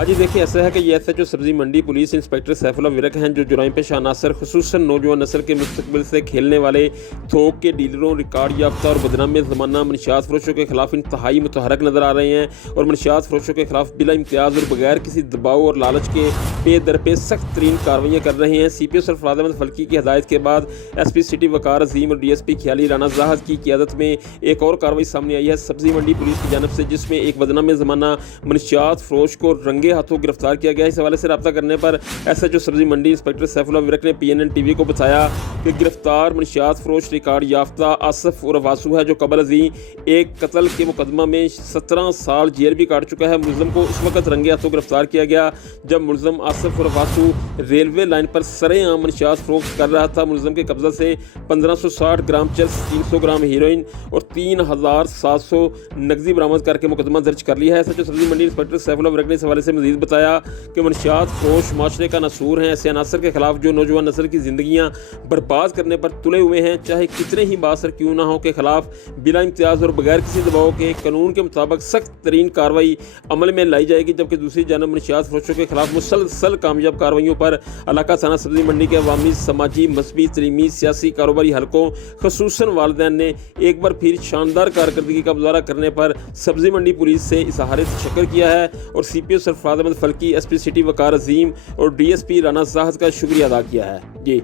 हाँ जी, देखिए ऐसा है कि ये एसएचओ सब्जी मंडी पुलिस इंस्पेक्टर सैफुल्लाह विरक हैं जो जुराइम पेशा अनासर खुसूसन नौजवान नस्ल के मुस्तकबिल से खेलने वाले थोक के डीलरों, रिकॉर्ड याफ्ता और बदनाम ज़माना मनशियात फरोशों के खिलाफ इंतहाई मुतहरक नज़र आ रहे हैं और मनशियात फरोशों के खिलाफ बिला इम्तियाज़ और बगैर किसी दबाव और लालच के पे दर पे सख्त तरीन कार्रवाइयाँ कर रहे हैं। CPO सरफराज अहमद फल्की की हदायत के बाद SP सिटी वकार अजीम और DSP ख्याली राना जाहद की क़ियादत में एक और कार्रवाई सामने आई है सब्जी मंडी पुलिस की जानब से, जिसमें एक बदनाम ज़माना मनशियात फरोश को रंगे हाथों गिरफ्तार किया गया। इस हवाले से रब्ता करने पर SHO सब्जी मंडी इंस्पेक्टर सैफुल्लाह विरक ने PNN TV को बताया कि गिरफ्तार मनशियात फरोश रिकॉर्ड याफ्ता आसफ और वासु है जो कबल अजी एक कत्ल के मुकदमा में 17 साल जेल भी काट चुका है। मुलज़म को उस वक्त रंगे हाथों गिरफ्तार किया गया जब मुलज़म आसफ और वासु रेलवे लाइन पर सरेआम मनशियात फरोख्त कर रहा था। मुलज़म के कब्जा से 1560 ग्राम चरस, 300 ग्राम हीरोइन और 3700 नकदी बरामद करके मुकदमा दर्ज कर लिया है। SHO सब्जी मंडी इंस्पेक्टर सैफुल्लाह विरक ने इस हवाले से मज़ीद बताया कि मनशियात फरोश माशरे का नसूर हैं। ऐसे अनासर के खिलाफ जो नौजवान नस्ल की ज़िंदगियाँ बर्बाद करने पर तुले हुए हैं, चाहे कितने ही बासर क्यों ना हो, के खिलाफ बिला इम्तियाज़ और बगैर किसी दबाव के कानून के मुताबिक सख्त तरीन कार्रवाई अमल में लाई जाएगी। जबकि दूसरी जानब मनशियात फरोशों के खिलाफ मुसलसल कामयाब कार्रवाइयों पर इलाका थाना सब्जी मंडी के अवामी, समाजी, मजहबी, तलीमी, सियासी, कारोबारी हलकों खसूसन वालिदैन ने एक बार फिर शानदार कारकर्दगी का मुजाहरा करने पर सब्जी मंडी पुलिस से इज़हार तशक्कुर किया है और CPO Sarfraz Ahmed Falki, SP city Waqar Azeem और DSP राना जाहद का शुक्रिया अदा किया है। जी।